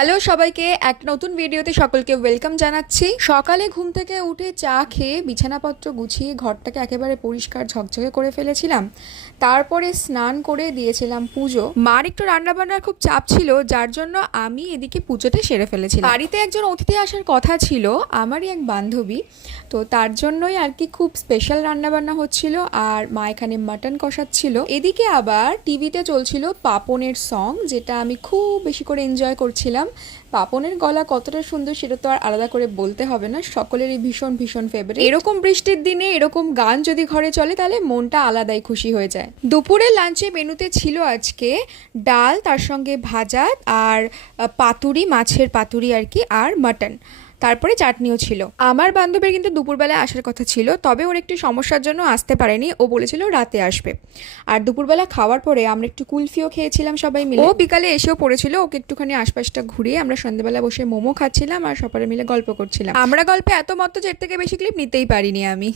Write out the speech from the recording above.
Hello সবাইকে, এক নতুন ভিডিওতে সকলকে ওয়েলকাম জানাচ্ছি। সকালে ঘুম থেকে উঠে চা খেয়ে বিছানাপত্র গুছিয়ে ঘরটাকে একেবারে পরিষ্কার ঝকঝকে করে ফেলেছিলাম। তারপরে স্নান করে দিয়েছিলাম পুজো। মার একটু রান্নাবান্নার খুব চাপ ছিল, যার জন্য আমি এদিকে পুজোটা সেরে ফেলেছিলাম। বাড়িতে একজন অতিথি আসার কথা ছিল, আমারই এক বান্ধবী, তো তার জন্যই আর কি খুব স্পেশাল রান্নাবান্না হচ্ছিল। আর মা এখানে মাটন কষাচ্ছিল, এদিকে আবার টিভিতে চলছিল পাপনের সং, যেটা আমি খুব বেশি করে এনজয় করছিলাম। পাপনের গলা কতটা সুন্দর সেটা তো আর আলাদা করে বলতে হবে না, সকলেরই ভীষণ ভীষণ ফেভারিট। এরকম বৃষ্টির দিনে এরকম গান যদি ঘরে চলে তাহলে মনটা আলাদাই খুশি হয়ে যায়। দুপুরের লাঞ্চে মেনুতে ছিল আজকে ডাল, তার সঙ্গে ভাজা আর পাতুরি, মাছের পাতুরি আর কি, আর মাটন, তারপরে চাটনিও ছিল। আমার বান্ধবীর কিন্তু দুপুরবেলায় আসার কথা ছিল, তবে ওর একটু সমস্যার জন্য আসতে পারেনি। ও বলেছিল রাতে আসবে। আর দুপুরবেলা খাওয়ার পরে আমরা একটু কুলফিও খেয়েছিলাম সবাই মিলে। ও বিকালে এসেও পড়েছিল, ওকে একটুখানি আশপাশটা ঘুরিয়ে আমরা সন্ধ্যেবেলা বসে মোমো খাচ্ছিলাম আর সবাই মিলে গল্প করছিলাম। আমরা গল্পে এত মত যে এর থেকে বেশি ক্লিপ নিতেই পারিনি আমি।